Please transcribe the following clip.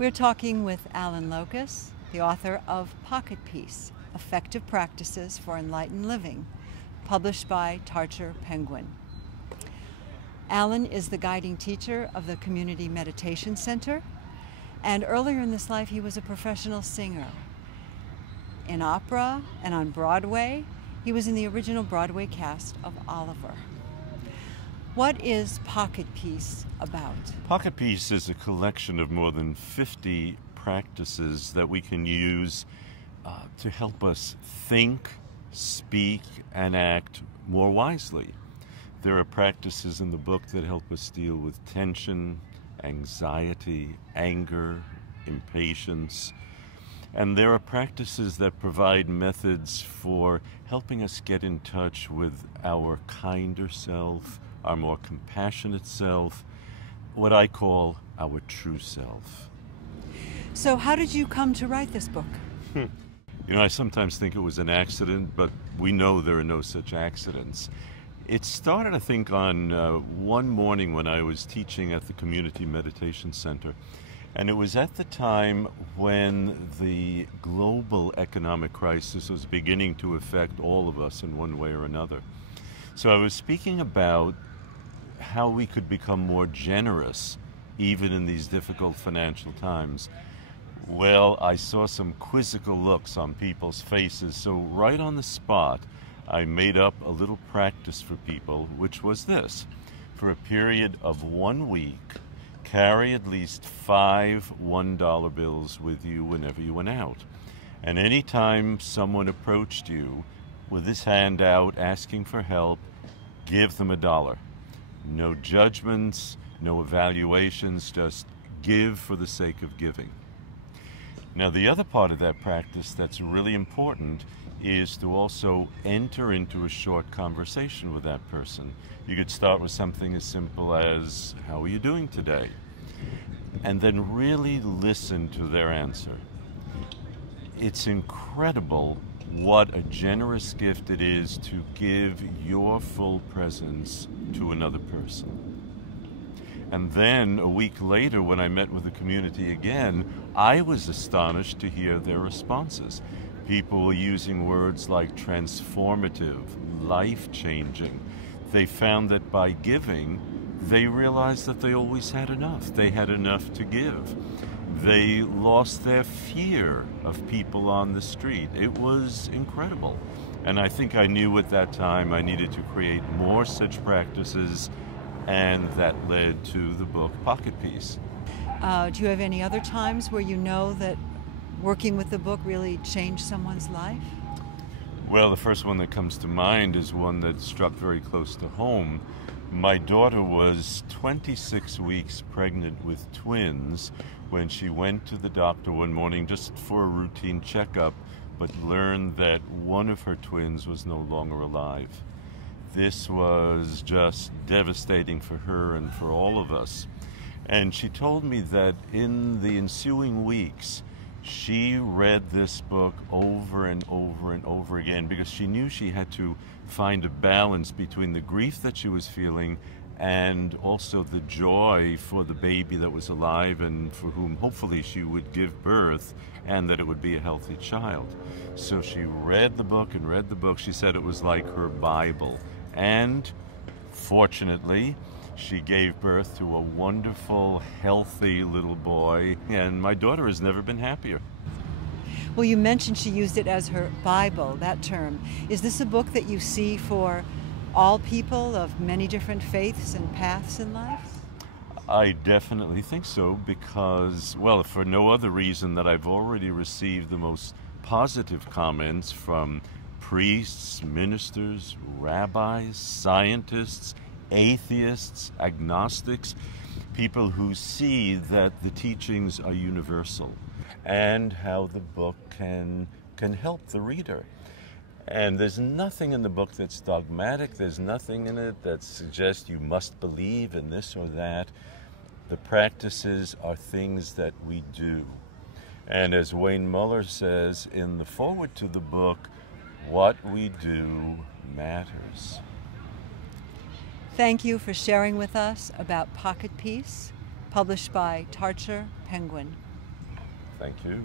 We're talking with Allan Lokos, the author of Pocket Peace, Effective Practices for Enlightened Living, published by Tarcher Penguin. Allan is the guiding teacher of the Community Meditation Center, and earlier in his life he was a professional singer. In opera and on Broadway, he was in the original Broadway cast of Oliver. What is Pocket Peace about? Pocket Peace is a collection of more than 50 practices that we can use to help us think, speak, and act more wisely. There are practices in the book that help us deal with tension, anxiety, anger, impatience. And there are practices that provide methods for helping us get in touch with our kinder self, our more compassionate self, what I call our true self. So how did you come to write this book? You know, I sometimes think it was an accident, but we know there are no such accidents. It started, I think, on one morning when I was teaching at the Community Meditation Center. And it was at the time when the global economic crisis was beginning to affect all of us in one way or another. So I was speaking about how we could become more generous even in these difficult financial times. Well, I saw some quizzical looks on people's faces, so right on the spot I made up a little practice for people, which was this: for a period of 1 week, carry at least 5 $1 bills with you whenever you went out. And anytime someone approached you with his hand out asking for help, give them $1. No judgments, no evaluations, just give for the sake of giving. Now, the other part of that practice that's really important is to also enter into a short conversation with that person. You could start with something as simple as, "How are you doing today?" And then really listen to their answer. It's incredible what a generous gift it is to give your full presence to another person. And then a week later, when I met with the community again, I was astonished to hear their responses. People were using words like transformative, life-changing. They found that by giving, they realized that they always had enough. They had enough to give. They lost their fear of people on the street. It was incredible. And I think I knew at that time I needed to create more such practices, and that led to the book Pocket Peace. Do you have any other times where you know that working with the book really changed someone's life? Well, the first one that comes to mind is one that struck very close to home. My daughter was 26 weeks pregnant with twins when she went to the doctor one morning just for a routine checkup, but learned that one of her twins was no longer alive. This was just devastating for her and for all of us. And she told me that in the ensuing weeks, she read this book over and over and over again because she knew she had to find a balance between the grief that she was feeling and also the joy for the baby that was alive and for whom hopefully she would give birth, and that it would be a healthy child. So she read the book and read the book. She said it was like her Bible. And fortunately, she gave birth to a wonderful, healthy little boy, and my daughter has never been happier. Well, you mentioned she used it as her Bible, that term. Is this a book that you see for all people of many different faiths and paths in life? I definitely think so because, well, for no other reason that I've already received the most positive comments from priests, ministers, rabbis, scientists, atheists, agnostics, people who see that the teachings are universal and how the book can help the reader. And there's nothing in the book that's dogmatic. There's nothing in it that suggests you must believe in this or that. The practices are things that we do. And as Wayne Muller says in the foreword to the book, what we do matters. Thank you for sharing with us about Pocket Peace, published by Tarcher Penguin. Thank you.